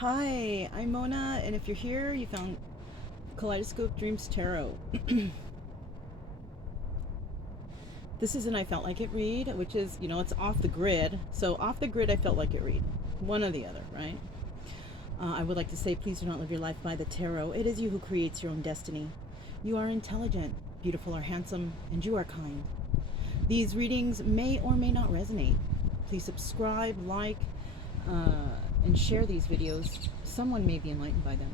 Hi, I'm Mona, and if you're here, you found Kaleidoscope Dreams Tarot. This is an I Felt Like It read, which is, it's off the grid. So off the grid, I felt like it read. One or the other, right? I would like to say, please do not live your life by the tarot. It is you who creates your own destiny. You are intelligent, beautiful or handsome, and you are kind. These readings may or may not resonate. Please subscribe, like, and share these videos. Someone may be enlightened by them.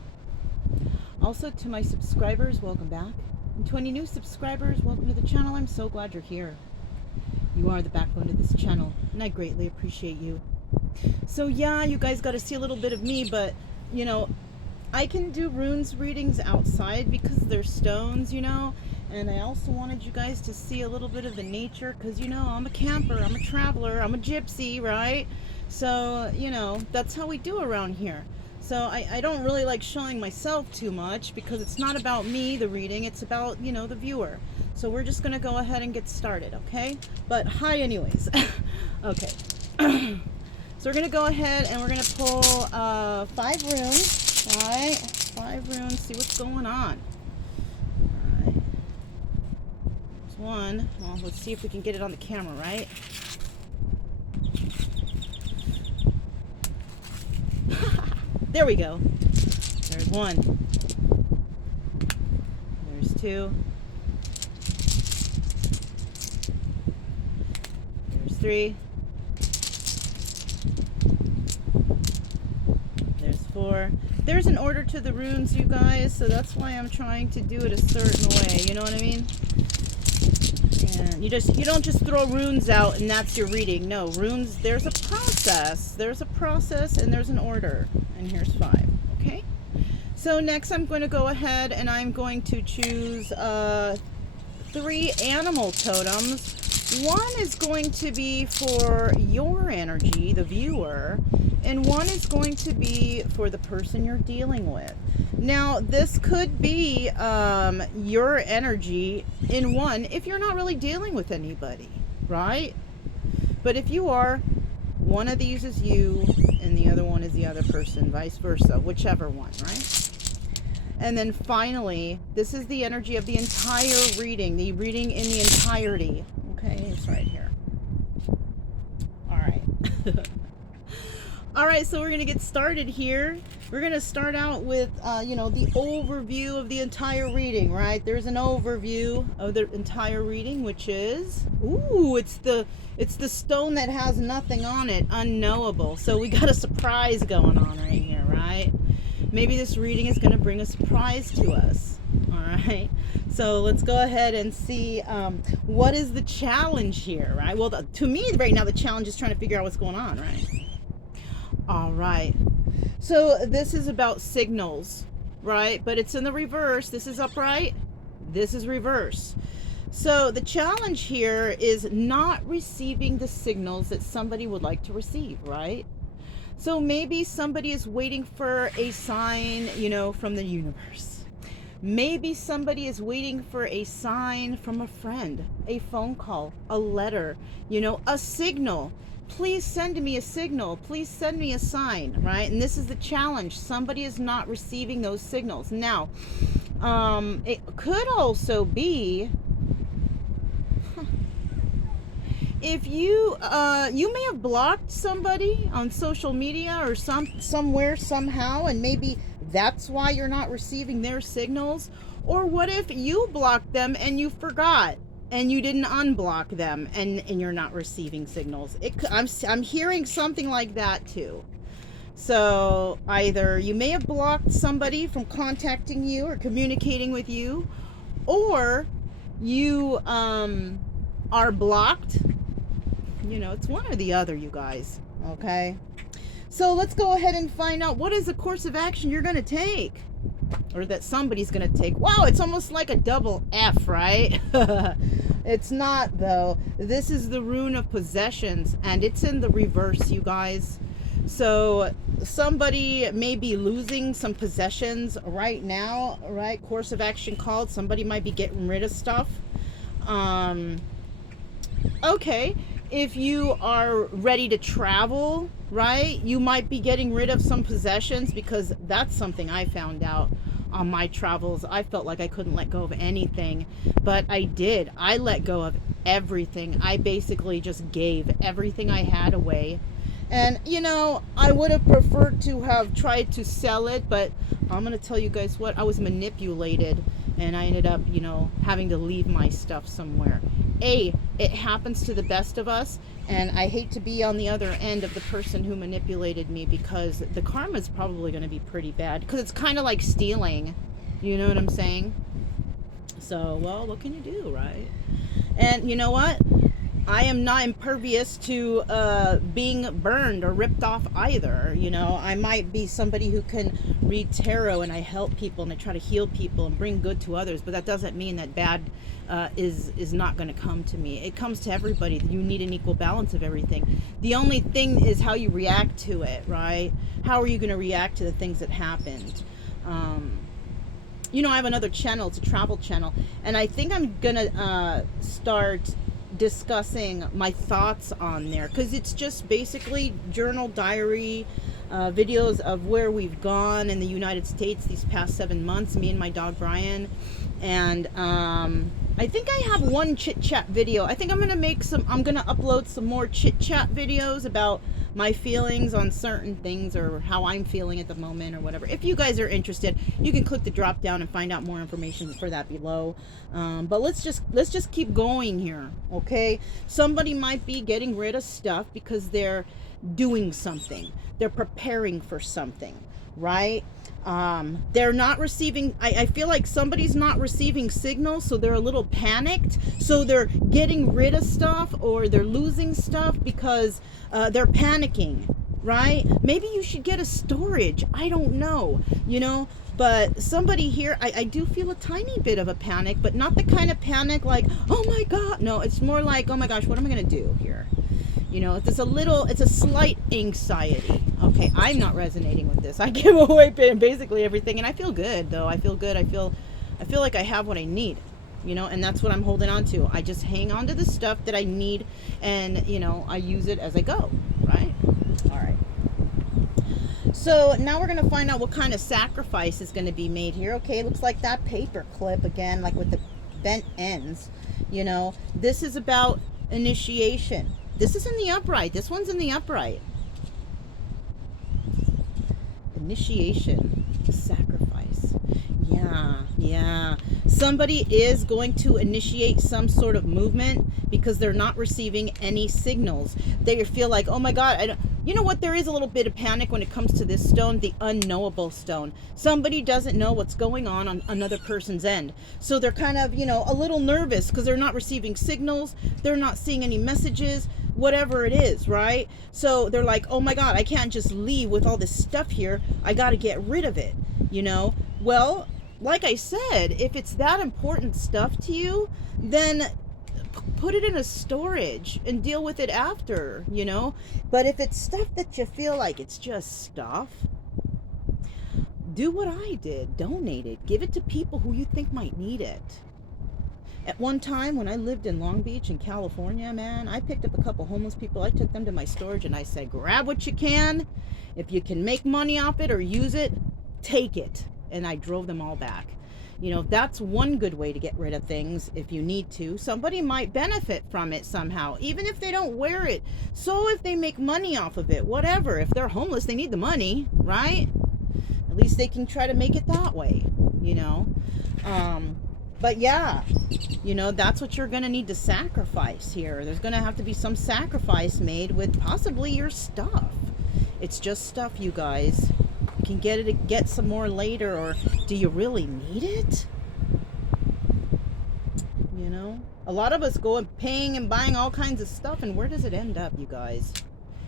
Also, to my subscribers, welcome back. And to any new subscribers, welcome to the channel. I'm so glad you're here. You are the backbone of this channel, and I greatly appreciate you. So yeah, you guys got to see a little bit of me, but I can do runes readings outside because they're stones, and I also wanted you guys to see a little bit of the nature because, I'm a camper, I'm a traveler, I'm a gypsy, right? So, that's how we do around here. So I don't really like showing myself too much because it's not about me, the reading, it's about, the viewer. So we're just going to go ahead and get started, okay? But hi anyways. Okay. So we're going to go ahead and we're going to pull 5 runes, all right? 5 runes, see what's going on. All right. There's one. Well, let's see if we can get it on the camera, right? There we go. There's 1. There's 2. There's 3. There's 4. There's an order to the runes, you guys, so that's why I'm trying to do it a certain way, you know what I mean? And you don't just throw runes out and that's your reading. No, runes, there's a process. There's a process and there's an order. And here's 5, okay? So next I'm going to go ahead and I'm going to choose 3 animal totems. One is going to be for your energy, the viewer, and one is going to be for the person you're dealing with. Now, this could be your energy in one if you're not really dealing with anybody, right? But if you are, one of these is you and the other one is the other person, vice versa, whichever one, right? And then finally, this is the energy of the entire reading, the reading in the entirety. Okay, it's right here. All right. All right, so we're going to get started here. We're going to start out with, the overview of the entire reading, right? There's an overview of the entire reading, which is, it's the stone that has nothing on it, unknowable. So we got a surprise going on right here, right? Maybe this reading is going to bring a surprise to us. All right. So let's go ahead and see what is the challenge here, right? Well, to me right now, the challenge is trying to figure out what's going on, right? All right. So this is about signals, right? But it's in the reverse. This is upright. This is reverse. So the challenge here is not receiving the signals that somebody would like to receive, right? So maybe somebody is waiting for a sign, from the universe. Maybe somebody is waiting for a sign from a friend, a phone call, a letter, a signal. Please send me a signal. Please send me a sign, right? And this is the challenge. Somebody is not receiving those signals. Now, it could also be if you may have blocked somebody on social media or somewhere somehow, and maybe that's why you're not receiving their signals. Or what if you blocked them and you forgot and you didn't unblock them and you're not receiving signals? I'm hearing something like that too. So either you may have blocked somebody from contacting you or communicating with you, or you are blocked. It's one or the other, you guys. Okay. So let's go ahead and find out what is the course of action you're going to take, or that somebody's going to take. Wow, it's almost like a double F, right? It's not, though. This is the Rune of Possessions, and it's in the reverse, you guys. So somebody may be losing some possessions right now, right? Course of action called. Somebody might be getting rid of stuff. Okay. If you are ready to travel, right? You might be getting rid of some possessions, because that's something I found out on my travels. I felt like I couldn't let go of anything, but I did. I let go of everything. I basically just gave everything I had away. And, you know, I would have preferred to have tried to sell it, but I'm going to tell you guys what, I was manipulated, and I ended up, you know, having to leave my stuff somewhere. It happens to the best of us, and I hate to be on the other end of the person who manipulated me, because the karma is probably going to be pretty bad, because it's kind of like stealing. You know what I'm saying? So, well, what can you do, right? And you know what? I am not impervious to being burned or ripped off either. You know, I might be somebody who can read tarot, and I help people and I try to heal people and bring good to others, but that doesn't mean that bad is not going to come to me. It comes to everybody. You need an equal balance of everything. The only thing is how you react to it, right? How are you going to react to the things that happened? You know, I have another channel. It's a travel channel, and I think I'm going to start discussing my thoughts on there, because it's just basically journal diary videos of where we've gone in the United States these past 7 months, me and my dog Brian. And I think I have one chit chat video. I think I'm gonna upload some more chit chat videos about my feelings on certain things, or how I'm feeling at the moment, or whatever. If you guys are interested, you can click the drop down and find out more information for that below. But let's just keep going here, okay? Somebody might be getting rid of stuff because they're doing something. They're preparing for something, right? They're not receiving, I feel like somebody's not receiving signals, so they're a little panicked, so they're getting rid of stuff, or they're losing stuff because they're panicking, right? Maybe you should get a storage, I don't know, you know, but somebody here, I do feel a tiny bit of a panic, but not the kind of panic like, oh my god, no, it's more like, oh my gosh, what am I gonna do here? You know, it's a slight anxiety. Okay, I'm not resonating with this. I give away basically everything, and I feel good, though. I feel good. I feel like I have what I need, you know, and that's what I'm holding on to. I just hang on to the stuff that I need, and, you know, I use it as I go, right? All right. So now we're going to find out what kind of sacrifice is going to be made here. Okay, looks like that paper clip again, like with the bent ends, you know. This is about initiation. This is in the upright. This one's in the upright. Initiation. Sacrifice. Yeah. Somebody is going to initiate some sort of movement because they're not receiving any signals. They feel like, oh my God, you know what? There is a little bit of panic when it comes to this stone, the unknowable stone. Somebody doesn't know what's going on another person's end. So they're kind of, you know, a little nervous because they're not receiving signals. They're not seeing any messages, whatever it is, right? So they're like, oh my God, I can't just leave with all this stuff here. I got to get rid of it, you know? Well, like I said, if it's that important stuff to you, then put it in a storage and deal with it after, you know? But if it's stuff that you feel like it's just stuff, do what I did. Donate it. Give it to people who you think might need it. At one time, when I lived in Long Beach in California, man, I picked up a couple homeless people. I took them to my storage and I said, grab what you can. If you can make money off it or use it, take it. And I drove them all back. You know, that's one good way to get rid of things if you need to. Somebody might benefit from it somehow, even if they don't wear it. So if they make money off of it, whatever. If they're homeless, they need the money, right? At least they can try to make it that way, you know. But yeah, you know, that's what you're going to need to sacrifice here. There's going to have to be some sacrifice made with possibly your stuff. It's just stuff, you guys. You can get some more later, or do you really need it? You know, a lot of us go and paying and buying all kinds of stuff, and where does it end up, you guys?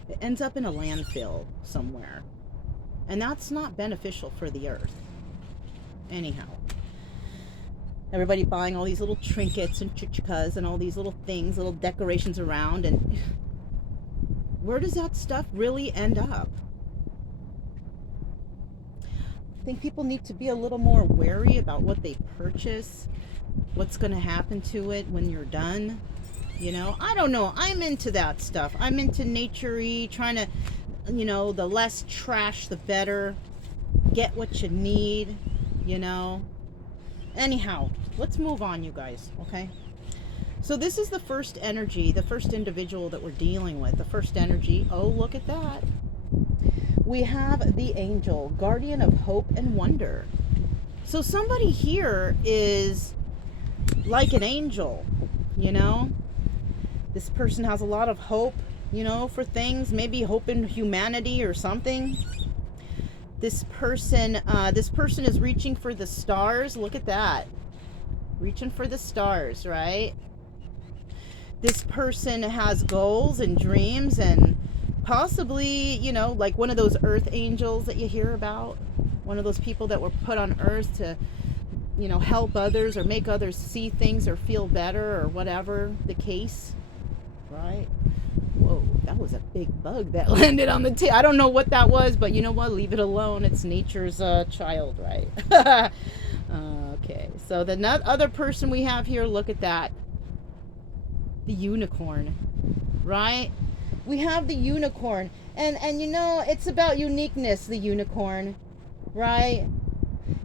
It ends up in a landfill somewhere, and that's not beneficial for the earth. Anyhow, everybody buying all these little trinkets and chichikas and all these little things, little decorations around, and where does that stuff really end up? I think people need to be a little more wary about what they purchase, what's going to happen to it when you're done. You know, I don't know. I'm into that stuff. I'm into nature-y, trying to you know, the less trash, the better. Get what you need, you know. Anyhow, let's move on, you guys, okay? So this is the first energy, the first individual that we're dealing with. The first energy, oh, look at that. We have the angel, guardian of hope and wonder. So somebody here is like an angel, you know. This person has a lot of hope, you know, for things, maybe hope in humanity or something. This person is reaching for the stars. Look at that. Reaching for the stars, right? This person has goals and dreams and possibly, you know, like one of those earth angels that you hear about. One of those people that were put on earth to, you know, help others or make others see things or feel better or whatever the case, right? Whoa, that was a big bug that landed on the table. I don't know what that was, but you know what? Leave it alone. It's nature's child, right? Okay, so the other person we have here, look at that. The unicorn, right? We have the unicorn. And you know, it's about uniqueness, the unicorn, right?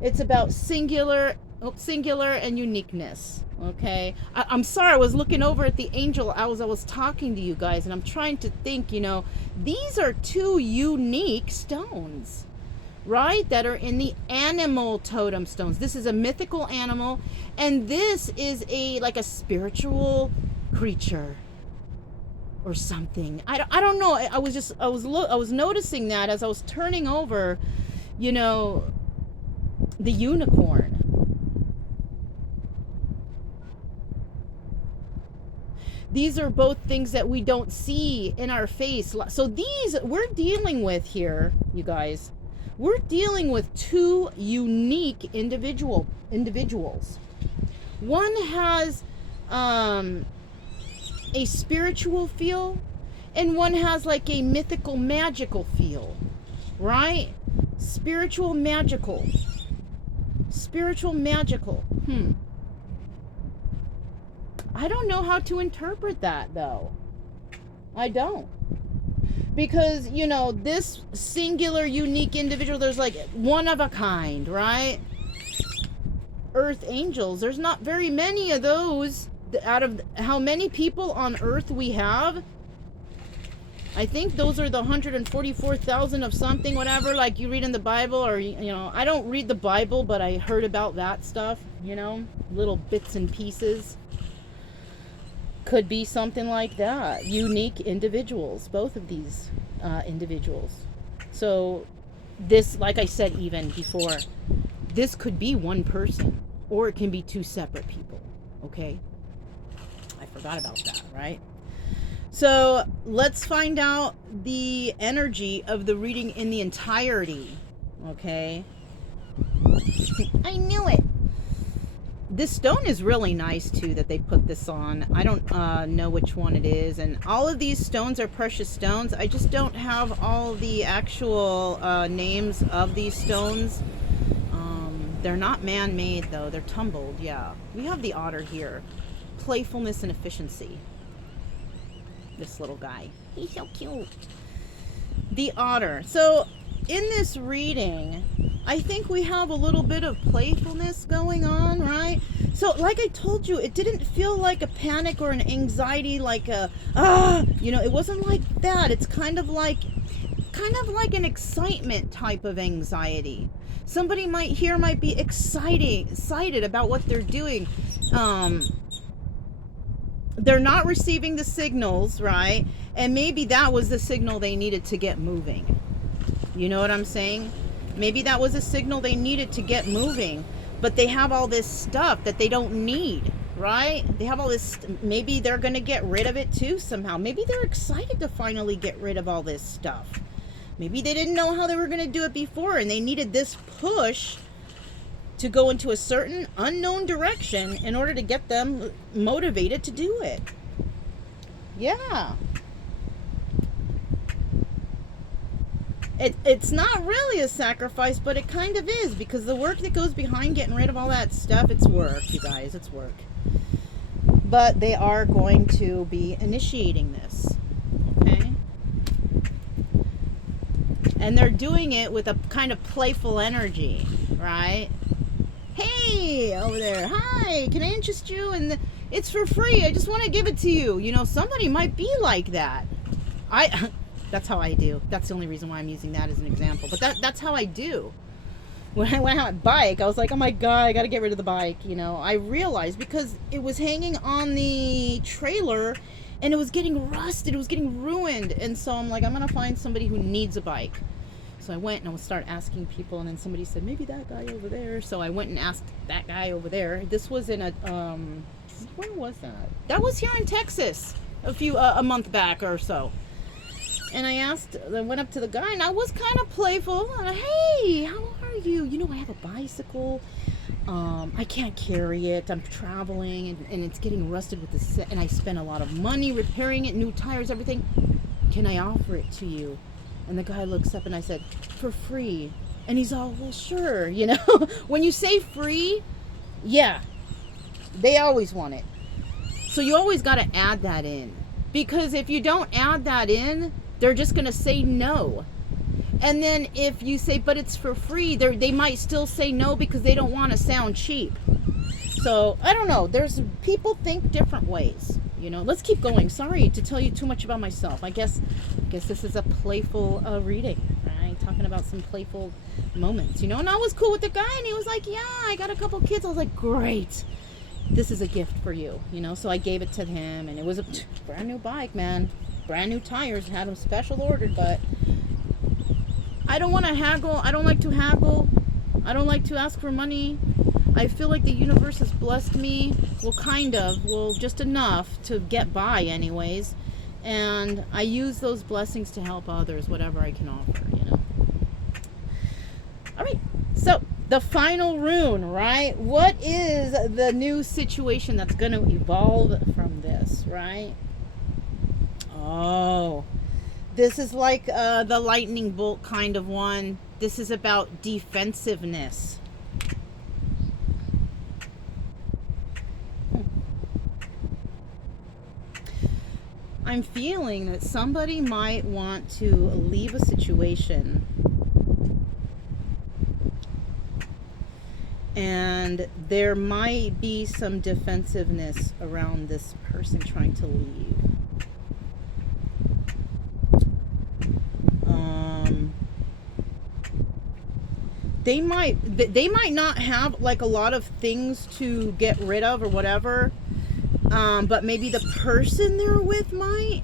It's about singular and uniqueness. Okay, I'm sorry, I was looking over at the angel as I was talking to you guys, and I'm trying to think, you know, these are two unique stones, right, that are in the animal totem stones. This is a mythical animal, and this is like a spiritual creature or something. I don't know. I was noticing that as I was turning over, you know, the unicorn. These are both things that we don't see in our face. So these we're dealing with here, you guys. We're dealing with two unique individuals. One has a spiritual feel, and one has like a mythical, magical feel, right? Spiritual, magical. I don't know how to interpret that, though. I don't. Because, you know, this singular, unique individual, there's like one of a kind, right? Earth angels. There's not very many of those. Out of how many people on Earth we have, I think those are the 144,000 of something, whatever, like you read in the Bible, or, you know, I don't read the Bible, but I heard about that stuff, you know, little bits and pieces. Could be something like that. Unique individuals, both of these individuals. So this, like I said even before, this could be one person, or it can be two separate people, okay? I forgot about that, right? So let's find out the energy of the reading in the entirety, okay? I knew it. This stone is really nice too that they put this on. I don't know which one it is, and all of these stones are precious stones. I just don't have all the actual names of these stones. They're not man-made though, they're tumbled. Yeah, we have the otter here. Playfulness and efficiency. This little guy, he's so cute. The otter. So in this reading, I think we have a little bit of playfulness going on, right? So like I told you, it didn't feel like a panic or an anxiety, like a you know, it wasn't like that. It's kind of like an excitement type of anxiety. Somebody might be excited about what they're doing. They're not receiving the signals, right? And maybe that was the signal they needed to get moving. You know what I'm saying? Maybe that was a signal they needed to get moving, but they have all this stuff that they don't need, right? They have all this, maybe they're going to get rid of it too somehow. Maybe they're excited to finally get rid of all this stuff. Maybe they didn't know how they were going to do it before, and they needed this push to go into a certain unknown direction in order to get them motivated to do it. Yeah. It's not really a sacrifice, but it kind of is, because the work that goes behind getting rid of all that stuff, it's work, you guys, it's work. But they are going to be initiating this, okay? And they're doing it with a kind of playful energy, right? Hey, over there. Hi, can I interest you? And it's for free. I just want to give it to you. You know, somebody might be like that. That's how I do. That's the only reason why I'm using that as an example. But that's how I do. When I went on my bike, I was like, oh my God, I got to get rid of the bike. You know, I realized because it was hanging on the trailer and it was getting rusted. It was getting ruined. And so I'm like, I'm going to find somebody who needs a bike. So I went and I would start asking people, and then somebody said, maybe that guy over there. So I went and asked that guy over there. This was in a, where was that? That was here in Texas a month back or so. And I went up to the guy, and I was kind of playful. Hey, how are you? You know, I have a bicycle. I can't carry it. I'm traveling, and it's getting rusted with the set, and I spent a lot of money repairing it, new tires, everything. Can I offer it to you? And the guy looks up, and I said, for free. And he's all, well, sure, you know. When you say free, yeah, they always want it. So you always got to add that in. Because if you don't add that in, they're just going to say no. And then if you say, but it's for free, they might still say no because they don't want to sound cheap. So, I don't know. People think different ways. You know, let's keep going. Sorry to tell you too much about myself. I guess this is a playful reading, right? Talking about some playful moments, you know. And I was cool with the guy, and he was like, yeah, I got a couple kids. I was like, great. This is a gift for you, you know. So I gave it to him, and it was a brand new bike, man. Brand new tires. Had them special ordered, but I don't want to haggle. I don't like to haggle. I don't like to ask for money. I feel like the universe has blessed me, just enough to get by anyways. And I use those blessings to help others, whatever I can offer, you know. All right, so the final rune, right? What is the new situation that's going to evolve from this, right? Oh, this is like the lightning bolt kind of one. This is about defensiveness. I'm feeling that somebody might want to leave a situation, and there might be some defensiveness around this person trying to leave. They might not have like a lot of things to get rid of or whatever. But maybe the person they're with might.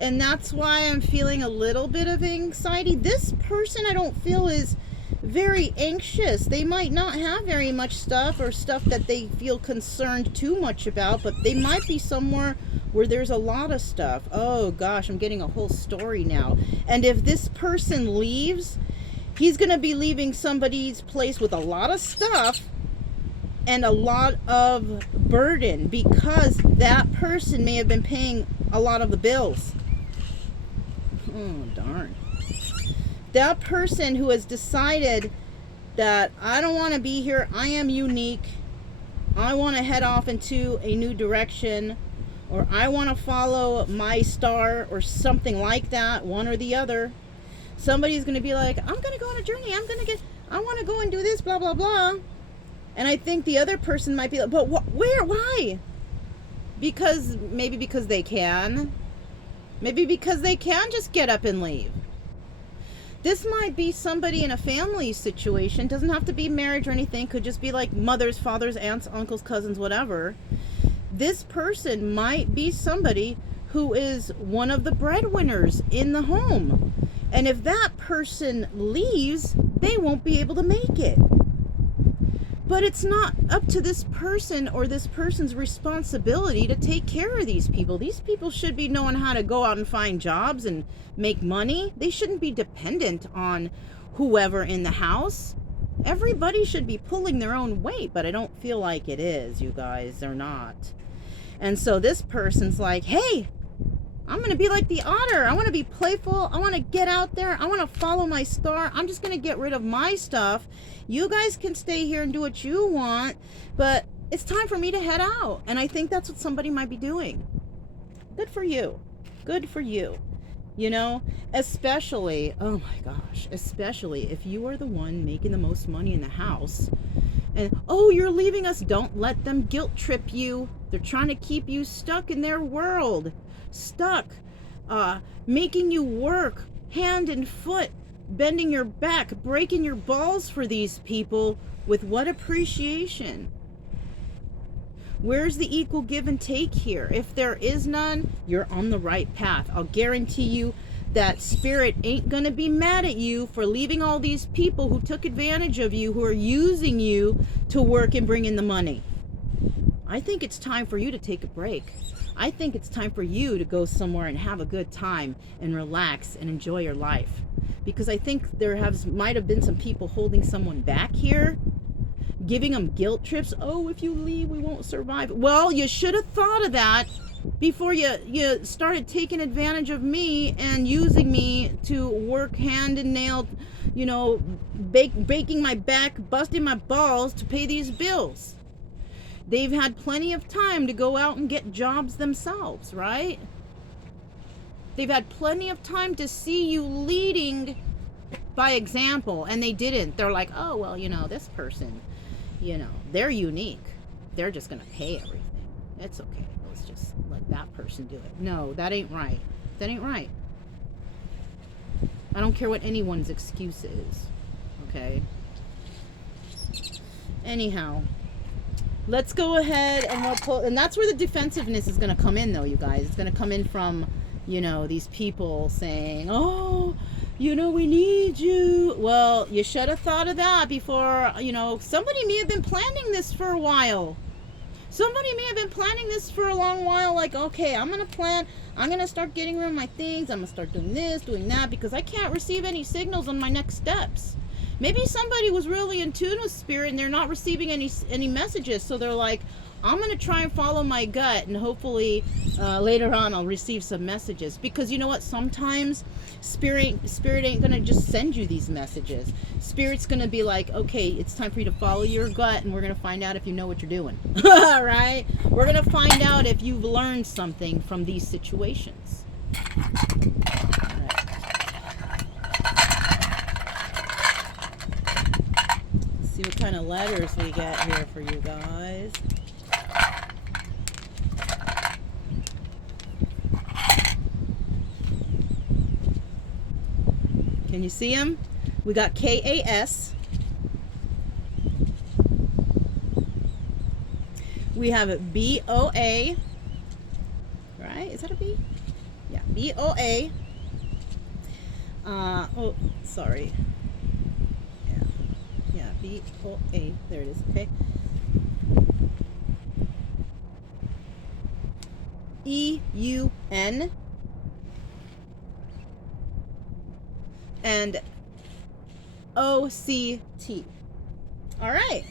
And that's why I'm feeling a little bit of anxiety. This person I don't feel is very anxious. They might not have very much stuff or stuff that they feel concerned too much about, but they might be somewhere where there's a lot of stuff. Oh gosh, I'm getting a whole story now. And if this person leaves, he's going to be leaving somebody's place with a lot of stuff and a lot of burden because that person may have been paying a lot of the bills. Oh, darn. That person who has decided that I don't want to be here, I am unique, I want to head off into a new direction, or I want to follow my star or something like that, one or the other. Somebody's going to be like, I'm going to go on a journey, I want to go and do this, blah, blah, blah. And I think the other person might be like, but where? Why? Maybe because they can. Maybe because they can just get up and leave. This might be somebody in a family situation. Doesn't have to be marriage or anything. Could just be like mothers, fathers, aunts, uncles, cousins, whatever. This person might be somebody who is one of the breadwinners in the home. And if that person leaves, they won't be able to make it. But it's not up to this person or this person's responsibility to take care of these people. These people should be knowing how to go out and find jobs and make money. They shouldn't be dependent on whoever in the house. Everybody should be pulling their own weight, but I don't feel like it is, you guys. They're not. And so this person's like, hey, I'm going to be like the otter. I want to be playful. I want to get out there. I want to follow my star. I'm just going to get rid of my stuff. You guys can stay here and do what you want, but it's time for me to head out. And I think that's what somebody might be doing. Good for you. Good for you. You know, especially, oh my gosh, especially if you are the one making the most money in the house. And, oh, you're leaving us. Don't let them guilt trip you. They're trying to keep you stuck in their world. Stuck. Making you work hand and foot, bending your back, breaking your balls for these people. With what appreciation? Where's the equal give and take here? If there is none, you're on the right path. I'll guarantee you that spirit ain't going to be mad at you for leaving all these people who took advantage of you, who are using you to work and bring in the money. I think it's time for you to take a break. I think it's time for you to go somewhere and have a good time and relax and enjoy your life. Because I think there might have been some people holding someone back here, giving them guilt trips. Oh, if you leave, we won't survive. Well, you should have thought of that before you started taking advantage of me and using me to work hand and nail, you know, breaking my back, busting my balls to pay these bills. They've had plenty of time to go out and get jobs themselves, right? They've had plenty of time to see you leading by example, and they didn't. They're like, oh, well, you know, this person, you know, they're unique. They're just going to pay everything. It's okay. Let's just let that person do it. No, that ain't right. That ain't right. I don't care what anyone's excuse is. Okay? Anyhow, let's go ahead and we'll pull. And that's where the defensiveness is going to come in, though, you guys. It's going to come in from, you know, these people saying, oh, you know, we need you. Well, you should have thought of that before, you know, somebody may have been planning this for a while. Somebody may have been planning this for a long while. Like, okay, I'm going to start getting rid of my things. I'm going to start doing this, doing that, because I can't receive any signals on my next steps. Maybe somebody was really in tune with spirit and they're not receiving any messages. So they're like, I'm going to try and follow my gut, and hopefully later on I'll receive some messages. Because you know what? Sometimes spirit ain't going to just send you these messages. Spirit's going to be like, okay, it's time for you to follow your gut, and we're going to find out if you know what you're doing. All right? We're going to find out if you've learned something from these situations. All right. Let's see what kind of letters we get here for you guys. Can you see them? We got KAS. We have BOA. Right? Is that a B? Yeah, BOA. Oh, sorry. Yeah, BOA. There it is. Okay. EUN. And OCT. All right.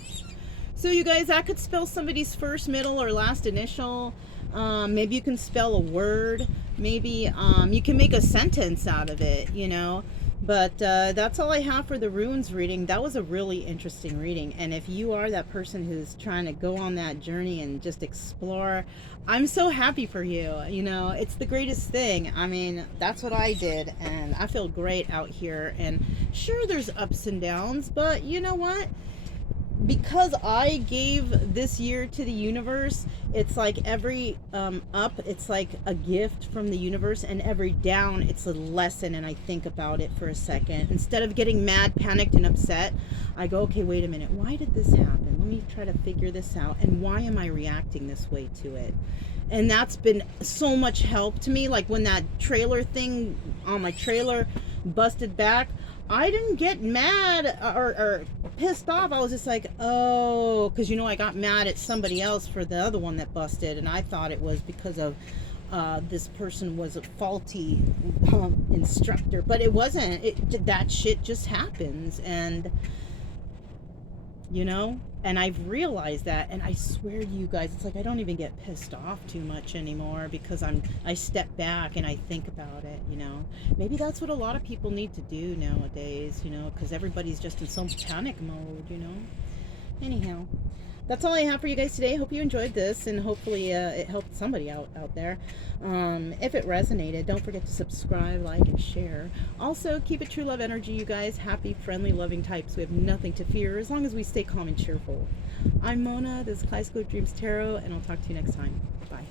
So you guys, that could spell somebody's first, middle, or last initial. Maybe you can spell a word. Maybe you can make a sentence out of it, you know. But that's all I have for the runes reading. That was a really interesting reading. And if you are that person who's trying to go on that journey and just explore, I'm so happy for you. You know, it's the greatest thing. I mean, that's what I did. And I feel great out here. And sure, there's ups and downs. But you know what? Because I gave this year to the universe, it's like every up, it's like a gift from the universe, and every down, it's a lesson, and I think about it for a second. Instead of getting mad, panicked, and upset, I go, okay, wait a minute, why did this happen? Let me try to figure this out, and why am I reacting this way to it? And that's been so much help to me. Like when that trailer thing on my trailer busted back, I didn't get mad or pissed off. I was just like, oh, because, you know, I got mad at somebody else for the other one that busted, and I thought it was because of this person was a faulty instructor, but it wasn't. That shit just happens, and, you know, and I've realized that, and I swear to you guys, it's like I don't even get pissed off too much anymore because I step back and I think about it, you know. Maybe that's what a lot of people need to do nowadays, you know, because everybody's just in some panic mode, you know. Anyhow, That's all I have for you guys today. Hope you enjoyed this, and hopefully it helped somebody out there. If it resonated, don't forget to subscribe, like, and share. Also, keep it true love energy, you guys. Happy, friendly, loving types. We have nothing to fear as long as we stay calm and cheerful. I'm Mona. This is Kaleidoscope Dreams Tarot, and I'll talk to you next time. Bye.